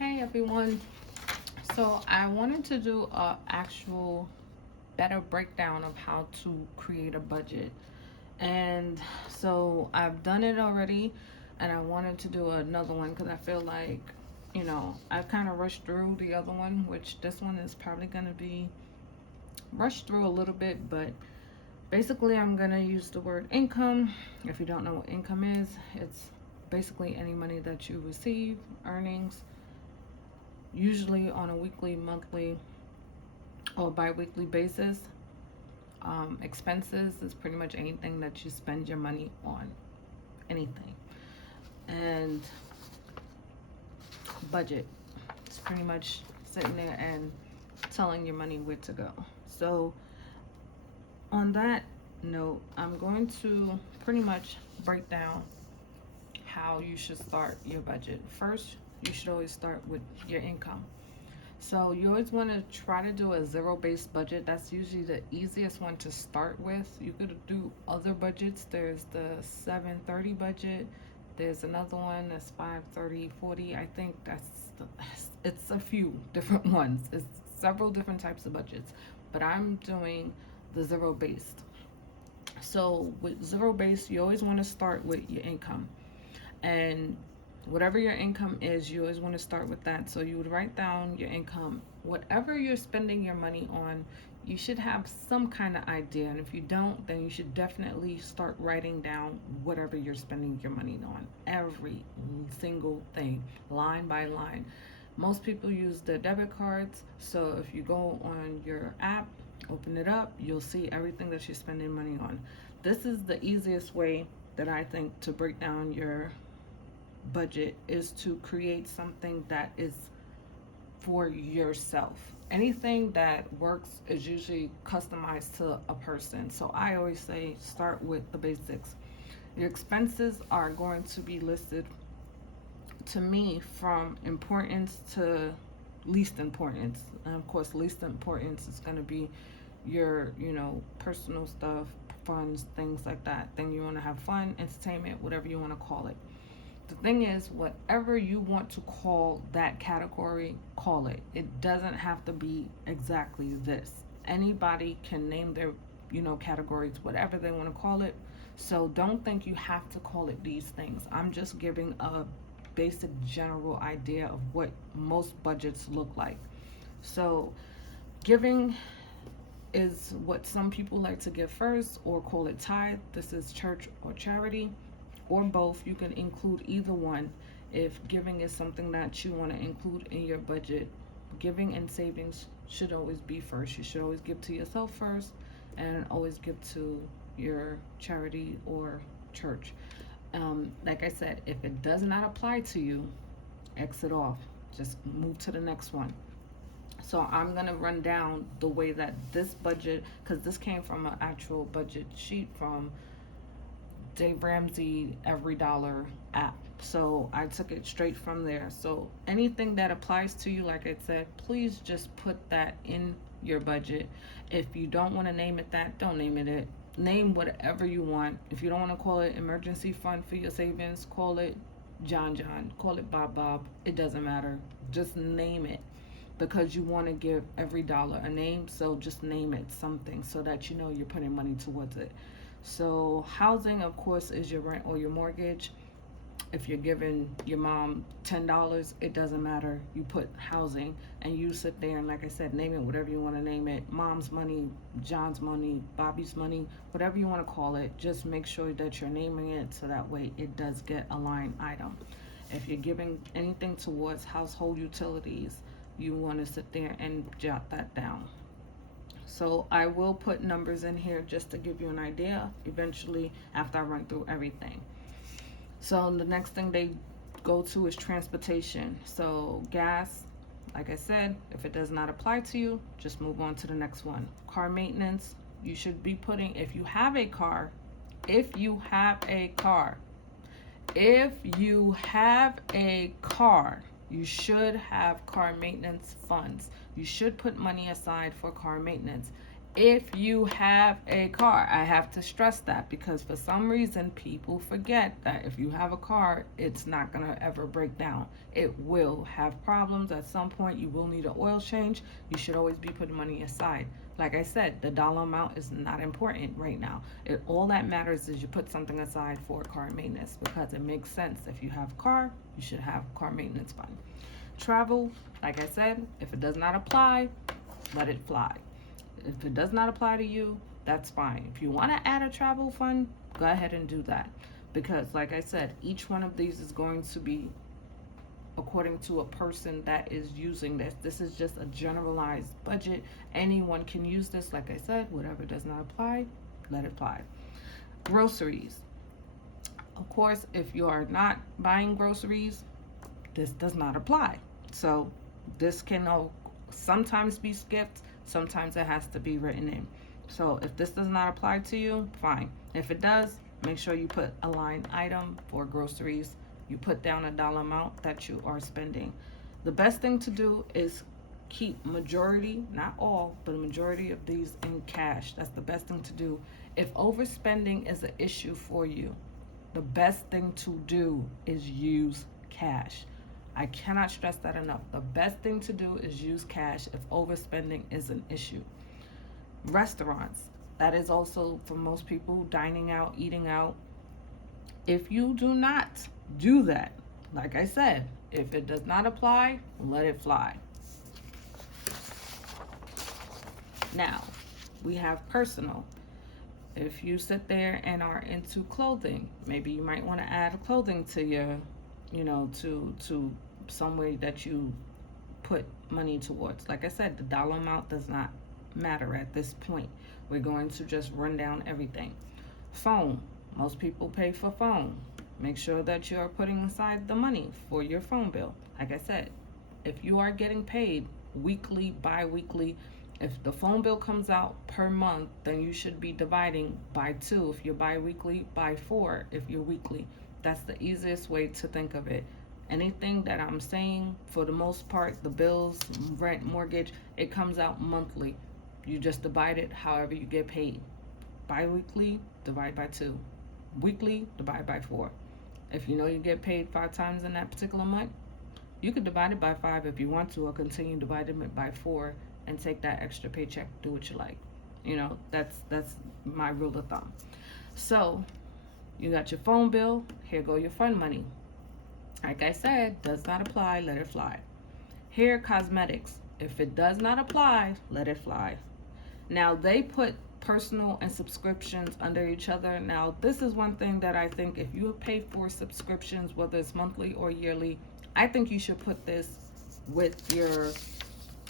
Hey everyone. So I wanted to do a actual better breakdown of how to create a budget. And so I've done it already and I wanted to do another one because I feel like, I've kind of rushed through the other one, which this one is probably going to be rushed through a little bit, but basically I'm going to use the word income. If you don't know what income is, it's basically any money that you receive, earnings, usually on a weekly, monthly, or bi-weekly basis. Expenses is pretty much anything that you spend your money on, anything. And budget, it's pretty much sitting there and telling your money where to go. So on that note, I'm going to pretty much break down how you should start your budget. First, you should always start with your income. So you always want to try to do a zero-based budget. That's usually the easiest one to start with. You could do other budgets. There's the 730 budget. There's another one that's 530, 40. I think it's a few different ones. It's several different types of budgets. But I'm doing the zero-based. So with zero-based, you always want to start with your income. And whatever your income is, you always want to start with that. So you would write down your income. Whatever you're spending your money on, you should have some kind of idea. And if you don't, then you should definitely start writing down whatever you're spending your money on. Every single thing, line by line. Most people use the debit cards. So if you go on your app, open it up, you'll see everything that you're spending money on. This is the easiest way that I think to break down your budget, is to create something that is for yourself. Anything that works is usually customized to a person. So I always say start with the basics. Your expenses are going to be listed to me from importance to least importance. And of course, least importance is going to be your, personal stuff, funds, things like that. Then you want to have fun, entertainment, whatever you want to call it. The thing is, whatever you want to call that category, call it. It doesn't have to be exactly this. Anybody can name their, categories, whatever they want to call it. So don't think you have to call it these things. I'm just giving a basic general idea of what most budgets look like. So giving is what some people like to give first or call it tithe. This is church or charity or both. You can include either one if giving is something that you want to include in your budget. Giving and savings should always be first. You should always give to yourself first and always give to your charity or church. Like I said, if it does not apply to you, exit off. Just move to the next one. So I'm gonna run down the way that this budget, because this came from an actual budget sheet from Dave Ramsey Every Dollar app. So I took it straight from there. So anything that applies to you, like I said, please just put that in your budget. If you don't want to name it that, don't name it. Name whatever you want. If you don't want to call it emergency fund for your savings, call it John John, call it Bob Bob. It doesn't matter. Just name it because you want to give every dollar a name. So just name it something so that you know you're putting money towards it. So housing, of course, is your rent or your mortgage. If you're giving your mom $10, it doesn't matter. You put housing and you sit there and, like I said, name it whatever you want to name it. Mom's money, John's money, Bobby's money, whatever you want to call it. Just make sure that you're naming it so that way it does get a line item. If you're giving anything towards household utilities, you want to sit there and jot that down. So I will put numbers in here just to give you an idea eventually after I run through everything. So the next thing they go to is transportation. So gas, like I said, if it does not apply to you, just move on to the next one. Car maintenance, you should be putting, if you have a car, if you have a car, you should have car maintenance funds. You should put money aside for car maintenance. if you have a car. I have to stress that because for some reason people forget that if you have a car, it's not going to ever break down. It will have problems at some point. You will need an oil change. You should always be putting money aside. Like I said, the dollar amount is not important right now. All that matters is you put something aside for car maintenance because it makes sense. If you have a car, you should have car maintenance fund. Travel, like I said, if it does not apply, let it fly. If it does not apply to you, that's fine. If you want to add a travel fund, go ahead and do that. Because, like I said, each one of these is going to be according to a person that is using this. This is just a generalized budget. Anyone can use this. Like I said, whatever does not apply, let it fly. Groceries. Of course, if you are not buying groceries, this does not apply. So this can sometimes be skipped, sometimes it has to be written in. So if this does not apply to you, fine. If it does, make sure you put a line item for groceries. You put down a dollar amount that you are spending. The best thing to do is keep majority, not all, but a majority of these in cash. That's the best thing to do. If overspending is an issue for you, the best thing to do is use cash. I cannot stress that enough. The best thing to do is use cash if overspending is an issue. Restaurants, that is also for most people, dining out, eating out. If you do not do that, like I said, if it does not apply, let it fly. Now, we have personal. If you sit there and are into clothing, maybe you might want to add clothing to your, to some way that you put money towards. Like I said, the dollar amount does not matter at this point. We're going to just run down everything. Phone. Most people pay for phone. Make sure that you're putting aside the money for your phone bill. Like I said, if you are getting paid weekly, bi-weekly, if the phone bill comes out per month, then you should be dividing by 2 if you're bi-weekly, by 4 if you're weekly. That's the easiest way to think of it. Anything that I'm saying, for the most part, the bills, rent, mortgage, it comes out monthly. You just divide it however you get paid. Bi-weekly, divide by 2. Weekly, divide by 4. If you know you get paid 5 times in that particular month, you could divide it by 5 if you want to, or continue dividing it by 4 and take that extra paycheck, do what you like. That's my rule of thumb. So you got your phone bill, here go your fund money. Like I said, does not apply, let it fly. Hair, cosmetics, if it does not apply, let it fly. Now they put personal and subscriptions under each other. Now this is one thing that I think, if you pay for subscriptions, whether it's monthly or yearly, I think you should put this with your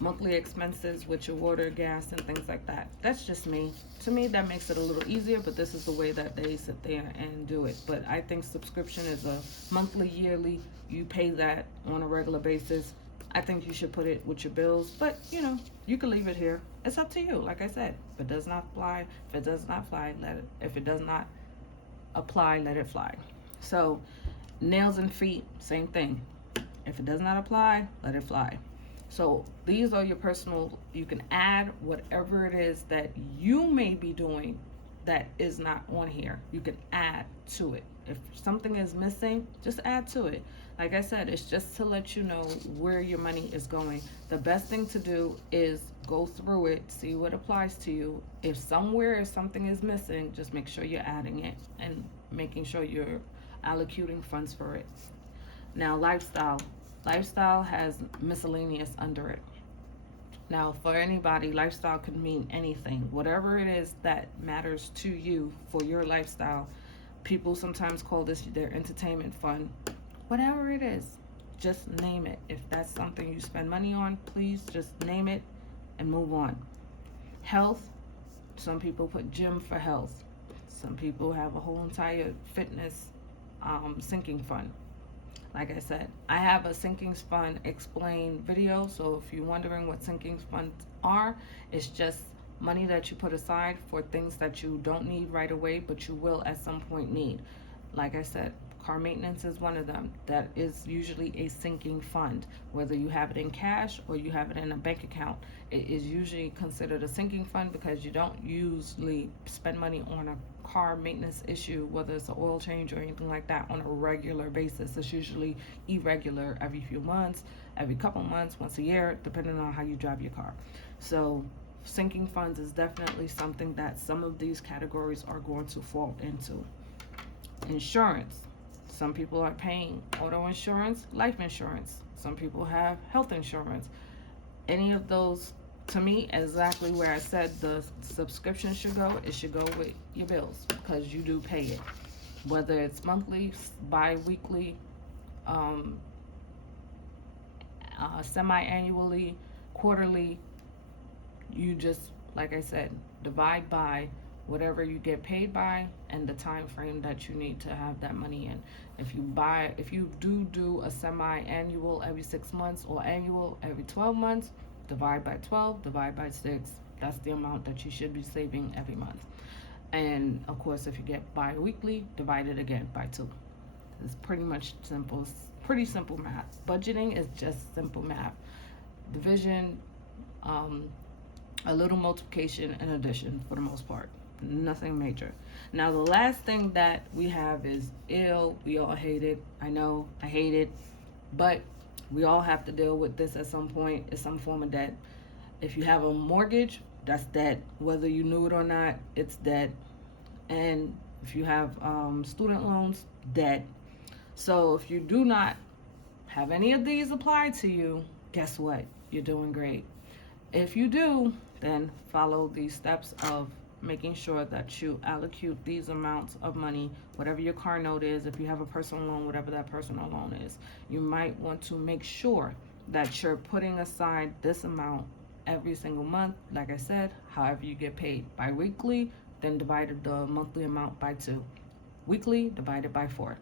monthly expenses, with your water, gas, and things like that. That's just me. To me, that makes it a little easier, but this is the way that they sit there and do it. But I think subscription is a monthly, yearly. You pay that on a regular basis. I think you should put it with your bills, but you can leave it here. It's up to you. Like I said, if it does not fly, if it does not fly, let it. If it does not apply, let it fly. So nails and feet, same thing. If it does not apply, let it fly. So these are your personal. You can add whatever it is that you may be doing that is not on here. You can add to it. If something is missing, just add to it. Like I said, it's just to let you know where your money is going. The best thing to do is go through it, see what applies to you. If something is missing, just make sure you're adding it and making sure you're allocating funds for it. Now, lifestyle. Lifestyle has miscellaneous under it. Now, for anybody, lifestyle could mean anything. Whatever it is that matters to you for your lifestyle. People sometimes call this their entertainment fund. Whatever it is, just name it. If that's something you spend money on, please just name it and move on. Health. Some people put gym for health. Some people have a whole entire fitness sinking fund. Like I said, I have a sinking fund explain video, so if you're wondering what sinking funds are, it's just money that you put aside for things that you don't need right away, but you will at some point need. Like I said, Car maintenance is one of them. That is usually a sinking fund. Whether you have it in cash or you have it in a bank account, it is usually considered a sinking fund because you don't usually spend money on a car maintenance issue, whether it's an oil change or anything like that, on a regular basis. It's usually irregular, every few months, every couple months, once a year, depending on how you drive your car. So sinking funds is definitely something that some of these categories are going to fall into. Insurance. Some people are paying auto insurance, life insurance. Some people have health insurance. Any of those, to me, exactly where I said the subscription should go, it should go with your bills because you do pay it. Whether it's monthly, bi-weekly, semi-annually, quarterly, you just, like I said, divide by whatever you get paid by and the time frame that you need to have that money in. If you do a semi-annual every 6 months or annual every 12 months, divide by 12, divide by 6. That's the amount that you should be saving every month. And of course, if you get bi-weekly, divide it again by 2. It's pretty much simple. Pretty simple math. Budgeting is just simple math. Division, a little multiplication and addition for the most part. Nothing major. Now the last thing that we have is ill. We all hate it. I know, I hate it. But we all have to deal with this at some point. It's some form of debt. If you have a mortgage, that's debt. Whether you knew it or not, it's debt. And if you have student loans, debt. So if you do not have any of these applied to you, guess what? You're doing great. If you do, then follow these steps of making sure that you allocate these amounts of money, whatever your car note is, if you have a personal loan, whatever that personal loan is. You might want to make sure that you're putting aside this amount every single month. Like I said, however you get paid. Bi-weekly, then divide the monthly amount by 2. Weekly, divided by 4.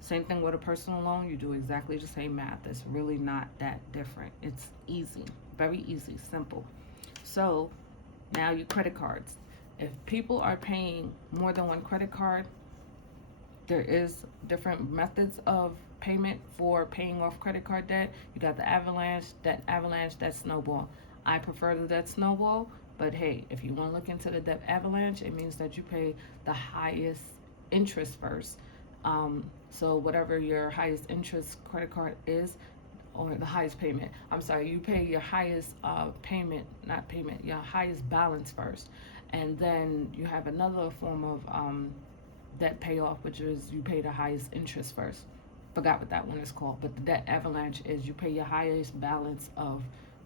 Same thing with a personal loan. You do exactly the same math. It's really not that different. It's easy, very easy, simple. So now your credit cards. If people are paying more than one credit card, there is different methods of payment for paying off credit card debt. You got the Avalanche, that Snowball. I prefer the debt Snowball, but hey, if you want to look into the debt Avalanche, it means that you pay the highest interest first. So whatever your highest interest credit card is, or the highest payment, you pay your highest your highest balance first. And then you have another form of debt payoff, which is you pay the highest interest first. Forgot what that one is called, but the debt avalanche is you pay your highest balance of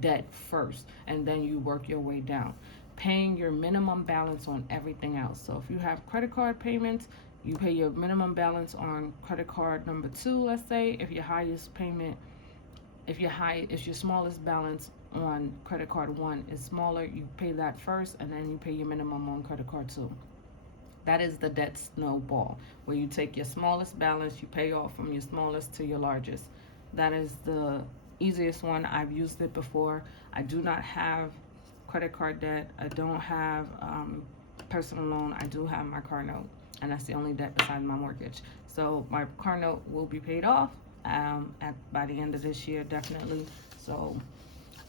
debt first, and then you work your way down, paying your minimum balance on everything else. So if you have credit card payments, you pay your minimum balance on credit card number 2, let's say. If your highest payment, if your smallest balance on credit card 1 is smaller, you pay that first, and then you pay your minimum on credit card 2. That is the debt snowball, where you take your smallest balance, you pay off from your smallest to your largest. That is the easiest one. I've used it before. I do not have credit card debt. I don't have personal loan. I do have my car note, and that's the only debt besides my mortgage. So my car note will be paid off by the end of this year, definitely. So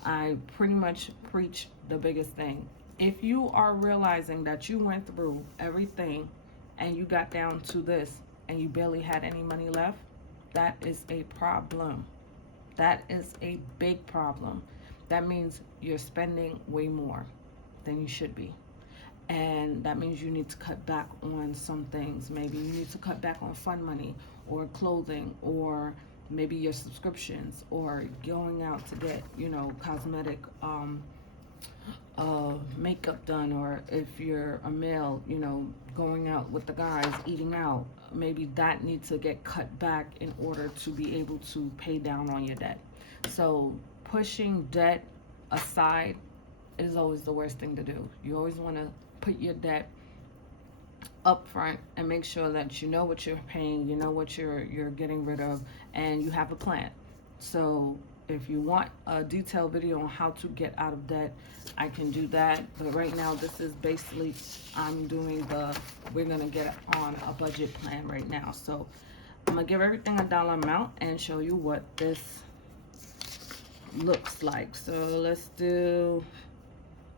I pretty much preach the biggest thing. If you are realizing that you went through everything and you got down to this and you barely had any money left, that is a problem. That is a big problem. That means you're spending way more than you should be. And that means you need to cut back on some things. Maybe you need to cut back on fund money or clothing, or maybe your subscriptions, or going out to get, cosmetic makeup done, or if you're a male, going out with the guys, eating out. Maybe that needs to get cut back in order to be able to pay down on your debt. So pushing debt aside is always the worst thing to do. You always want to put your debt up front and make sure that you know what you're paying, you know what you're getting rid of, and you have a plan. So if you want a detailed video on how to get out of debt, I can do that. But right now, this is basically, we're gonna get on a budget plan right now. So I'm gonna give everything a dollar amount and show you what this looks like. So let's do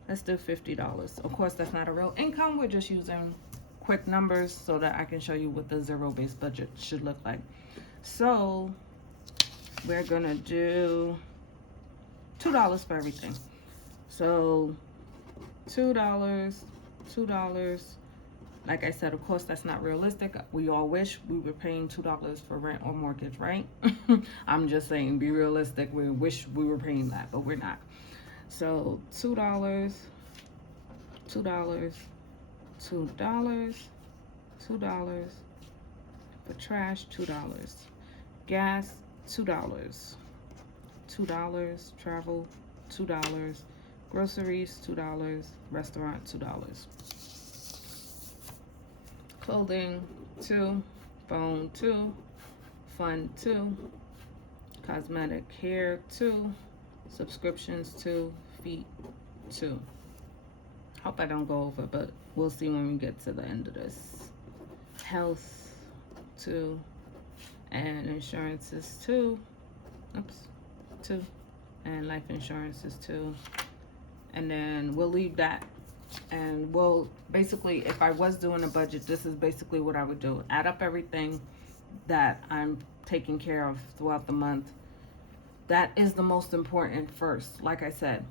$50. Of course, that's not a real income. We're just using quick numbers so that I can show you what the zero-based budget should look like. So we're gonna do $2 for everything. So $2, $2. Like I said, of course, that's not realistic. We all wish we were paying $2 for rent or mortgage, right? I'm just saying, be realistic. We wish we were paying that, but we're not. So $2, $2, $2, $2 for trash, $2. Gas, $2. $2. Travel, $2. Groceries, $2. Restaurant, $2. Clothing, $2. Phone, $2. Fun, $2. Cosmetic, hair, $2. Subscriptions, $2. Feet, $2. Hope I don't go over, but we'll see when we get to the end of this. Health, $2. And insurance is $2. Oops, $2. And life insurance is $2. And then we'll leave that. And we'll basically, if I was doing a budget, this is basically what I would do. Add up everything that I'm taking care of throughout the month. That is the most important first. Like I said,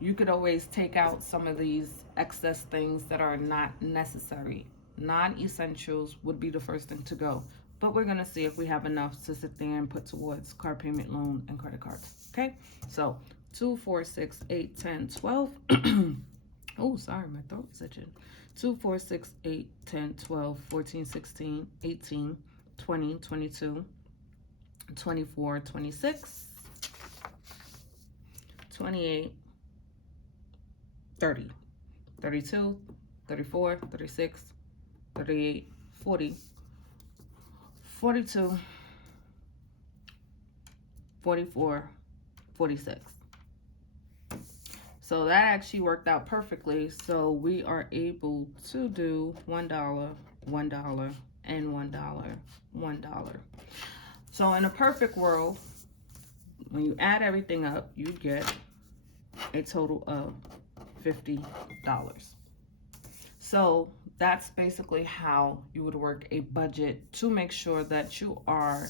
you could always take out some of these excess things that are not necessary. Non-essentials would be the first thing to go. But we're going to see if we have enough to sit there and put towards car payment, loan, and credit cards. Okay? So 2, 4, 6, 8, 10, 12. Oh, sorry, my throat is itching. 2, 4, 6, 8, 10, 12, 14, 16, 18, 20, 22, 24, 26, 28, 30, 32, 34, 36, 38, 40, 42, 44, 46. So that actually worked out perfectly. So we are able to do $1, $1, and $1, $1. So in a perfect world, when you add everything up, you get a total of $50. So that's basically how you would work a budget to make sure that you are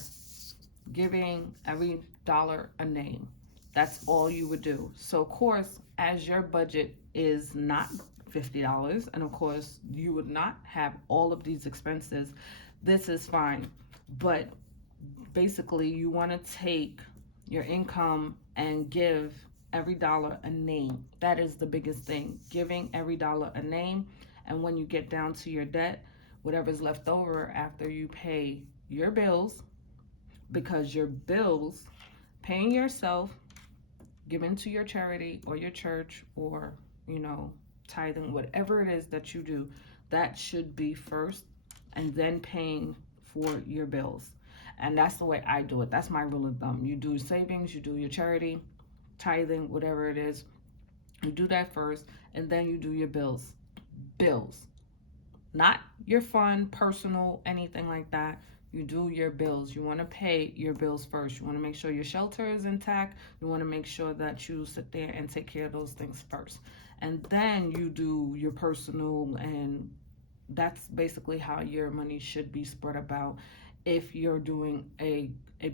giving every dollar a name. That's all you would do. So of course, as your budget is not $50, and of course you would not have all of these expenses, this is fine. But basically you want to take your income and give every dollar a name. That is the biggest thing, giving every dollar a name. And when you get down to your debt, whatever's left over after you pay your bills, because your bills, paying yourself, giving to your charity or your church, or tithing, whatever it is that you do, that should be first, and then paying for your bills. And that's the way I do it. That's my rule of thumb. You do savings, you do your charity, tithing, whatever it is, you do that first, and then you do your bills. Not your fun, personal, anything like that. You do your bills. You want to pay your bills first. You want to make sure your shelter is intact. You want to make sure that you sit there and take care of those things first. And then you do your personal, and that's basically how your money should be spread about if you're doing a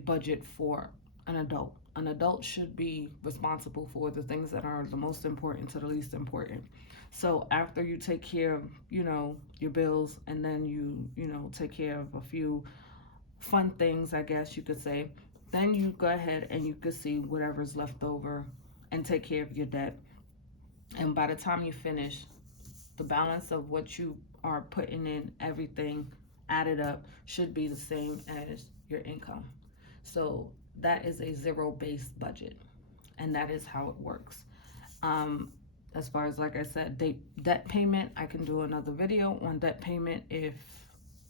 budget for an adult. An adult should be responsible for the things that are the most important to the least important. So after you take care of, your bills, and then you take care of a few fun things, I guess you could say, then you go ahead and you could see whatever's left over and take care of your debt. And by the time you finish, the balance of what you are putting in, everything added up, should be the same as your income. So that is a zero-based budget, and that is how it works. As far as, like I said, debt payment, I can do another video on debt payment if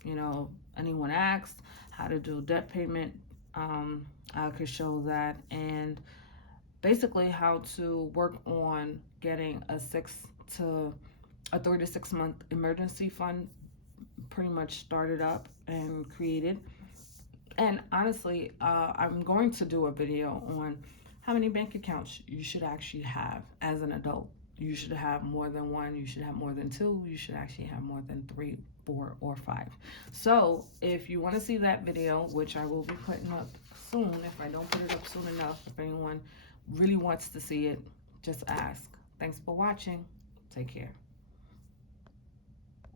anyone asks how to do debt payment. I could show that, and basically how to work on getting a 3 to 6 month emergency fund pretty much started up and created. And honestly, I'm going to do a video on how many bank accounts you should actually have as an adult. You should have more than one, you should have more than two, you should actually have more than three, four, or five. So if you want to see that video, which I will be putting up soon, if I don't put it up soon enough, if anyone really wants to see it, just ask. Thanks for watching. Take care.